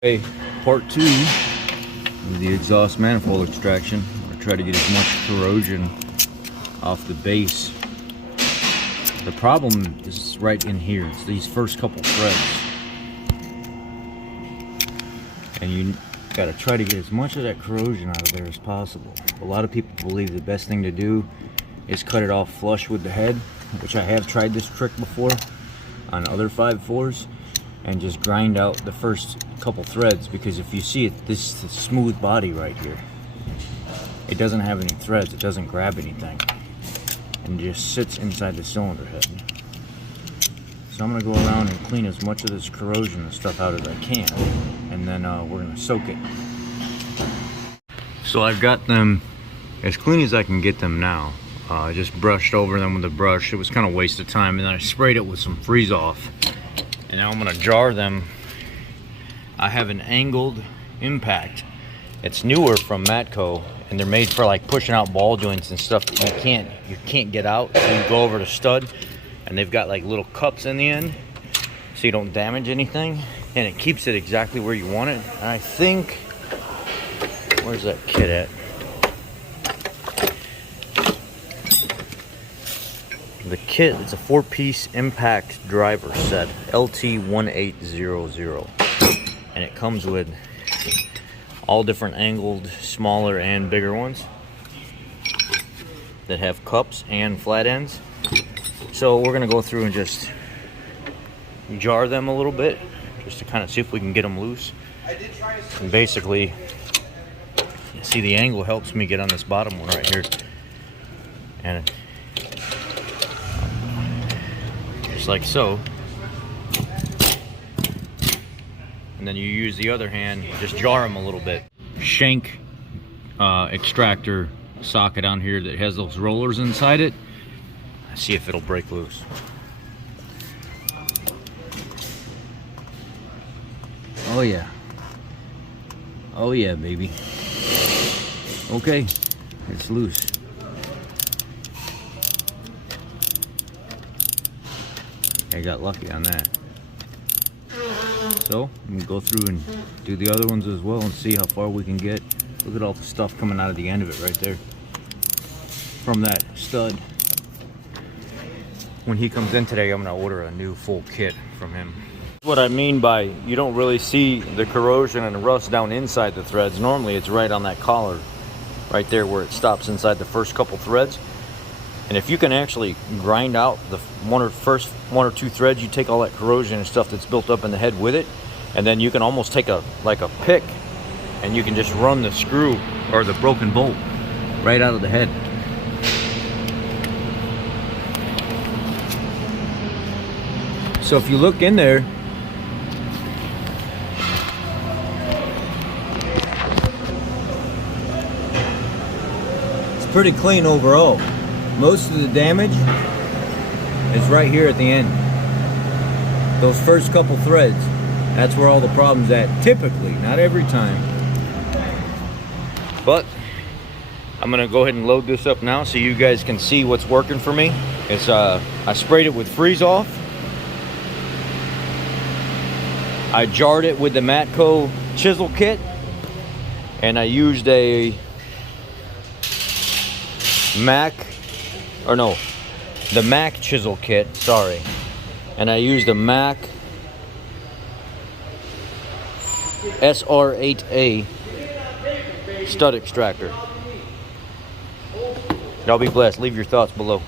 Okay, part 2 of the exhaust manifold extraction. I'm going to try to get as much corrosion off the base. The problem is right in here. It's these first couple threads. And you got to try to get as much of that corrosion out of there as possible. A lot of people believe the best thing to do is cut it off flush with the head, which I have tried this trick before on other 5.4s. And just grind out the first couple threads, because if you see it, this is the smooth body right here. It doesn't have any threads, it doesn't grab anything, and just sits inside the cylinder head. So I'm gonna go around and clean as much of this corrosion and stuff out as I can, and then we're gonna soak it. So I've got them as clean as I can get them now. I just brushed over them with a brush. It was kind of a waste of time, and then I sprayed it with some freeze off. And now I'm gonna jar them. I have an angled impact. It's newer from Matco, and they're made for like pushing out ball joints and stuff that you can't get out. So you go over the stud, and they've got like little cups in the end, so you don't damage anything, and it keeps it exactly where you want it. And I think, where's that kit at? The kit, it's a 4-piece impact driver set, LT1800, and it comes with all different angled, smaller and bigger ones that have cups and flat ends. So we're gonna go through and just jar them a little bit, just to kind of see if we can get them loose. And basically, see, the angle helps me get on this bottom one right here, and like so. And then you use the other hand, just jar them a little bit. Shank extractor socket on here that has those rollers inside it. See if it'll break loose. Oh yeah. Oh yeah, baby. Okay, it's loose. I got lucky on that. So I'm gonna go through and do the other ones as well and see how far we can get. Look at all the stuff coming out of the end of it right there from that stud. When he comes in today, I'm gonna order a new full kit from him. What I mean by you don't really see the corrosion and the rust down inside the threads. Normally it's right on that collar right there where it stops inside the first couple threads. And if you can actually grind out the first one or two threads, you take all that corrosion and stuff that's built up in the head with it, and then you can almost take a pick, and you can just run the screw or the broken bolt right out of the head. So if you look in there, it's pretty clean overall. Most of the damage is right here at the end. Those first couple threads, that's where all the problems at, typically, not every time. But I'm gonna go ahead and load this up now so you guys can see what's working for me. It's I sprayed it with freeze off. I jarred it with the Matco Chissel kit, and I used a the Mac Chissel kit, sorry. And I used a Mac SR-8A stud extractor. Y'all be blessed. Leave your thoughts below.